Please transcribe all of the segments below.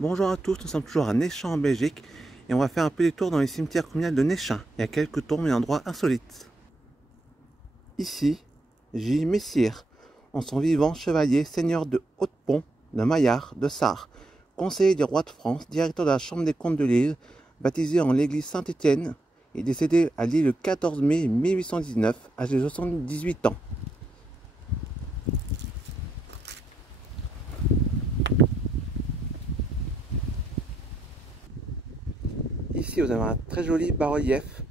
Bonjour à tous, nous sommes toujours à Néchin en Belgique et on va faire un peu des tours dans les cimetières communaux de Néchin. Il y a quelques tombes et endroits insolites. Ici, J. Messire, en son vivant chevalier, seigneur de Hautepont, de Maillard, de Sarre, conseiller du roi de France, directeur de la chambre des comptes de l'île, baptisé en l'église Saint-Étienne et décédé à Lille le 14 mai 1819, âgé de 78 ans. Ici, vous avez un très joli bas-relief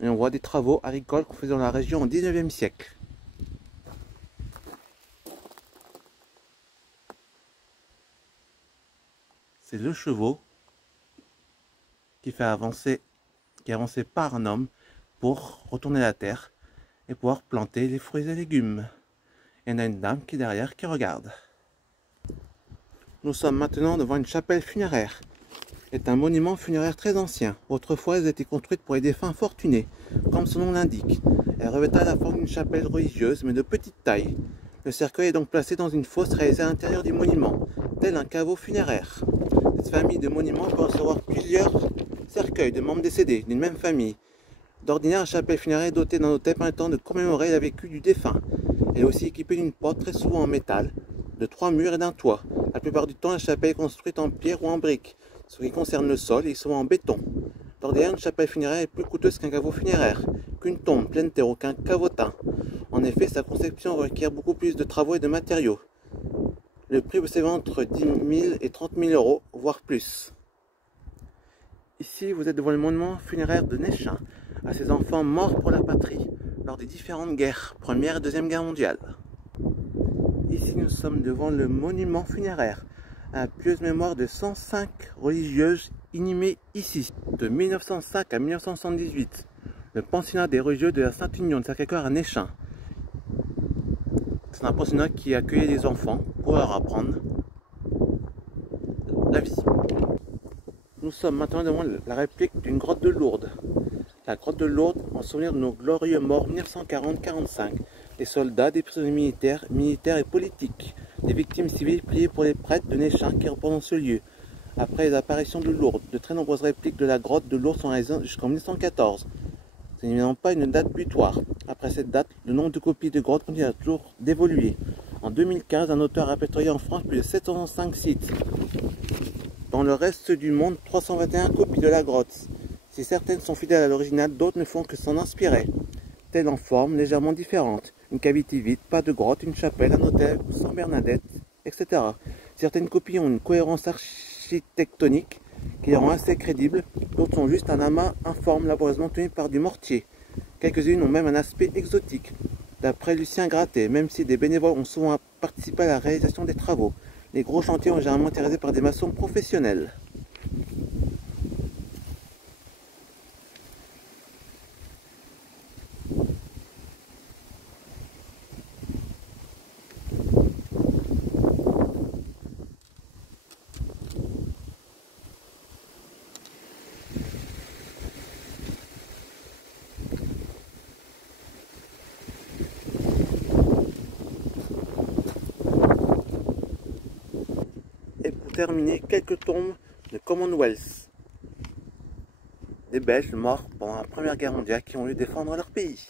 et on voit des travaux agricoles qu'on faisait dans la région au 19e siècle. C'est le chevaux qui est avancé par un homme pour retourner la terre et pouvoir planter les fruits et légumes. Il y en a une dame qui est derrière qui regarde. Nous sommes maintenant devant une chapelle funéraire. C'est un monument funéraire très ancien. Autrefois, elles étaient construites pour les défunts fortunés, comme son nom l'indique. Elle revêtait la forme d'une chapelle religieuse, mais de petite taille. Le cercueil est donc placé dans une fosse réalisée à l'intérieur du monument, tel un caveau funéraire. Cette famille de monuments peut recevoir plusieurs cercueils de membres décédés d'une même famille. D'ordinaire, la chapelle funéraire est dotée d'un autel permettant de commémorer la vécu du défunt. Elle est aussi équipée d'une porte très souvent en métal, de 3 murs et d'un toit. La plupart du temps, la chapelle est construite en pierre ou en briques. Ce qui concerne le sol, il est souvent en béton. D'ordinaire, une chapelle funéraire est plus coûteuse qu'un caveau funéraire, qu'une tombe pleine de terreau, qu'un cavotin. En effet, sa conception requiert beaucoup plus de travaux et de matériaux. Le prix peut s'élever entre 10 000 et 30 000 euros, voire plus. Ici, vous êtes devant le monument funéraire de Néchin, à ses enfants morts pour la patrie, lors des différentes guerres, Première et Deuxième Guerre mondiale. Ici, nous sommes devant le monument funéraire, à la pieuse mémoire de 105 religieuses inhumées ici. De 1905 à 1978, le pensionnat des religieux de la Sainte-Union de Sacré-Cœur à Néchin. C'est un pensionnat qui accueillait des enfants pour leur apprendre la vie. Nous sommes maintenant devant la réplique d'une grotte de Lourdes. La grotte de Lourdes en souvenir de nos glorieux morts 1940-45, des soldats, des prisonniers militaires et politiques, des victimes civiles priées pour les prêtres de Néchin qui représentent ce lieu. Après les apparitions de Lourdes, de très nombreuses répliques de la grotte de Lourdes sont réalisées jusqu'en 1914. Ce n'est évidemment pas une date butoir. Après cette date, le nombre de copies de grottes continue toujours d'évoluer. En 2015, un auteur a répertorié en France plus de 705 sites. Dans le reste du monde, 321 copies de la grotte. Si certaines sont fidèles à l'original, d'autres ne font que s'en inspirer. Telles en forme, légèrement différentes. Une cavité vide, pas de grotte, une chapelle, un hôtel, Saint Bernadette, etc. Certaines copies ont une cohérence architectonique qui les rend assez crédibles, d'autres sont juste un amas informe laborieusement tenu par du mortier. Quelques-unes ont même un aspect exotique. D'après Lucien Grattet, même si des bénévoles ont souvent participé à la réalisation des travaux, les gros chantiers ont généralement été réalisés par des maçons professionnels. Et pour terminer, quelques tombes de Commonwealth, des Belges morts pendant la Première Guerre mondiale qui ont eu défendre leur pays.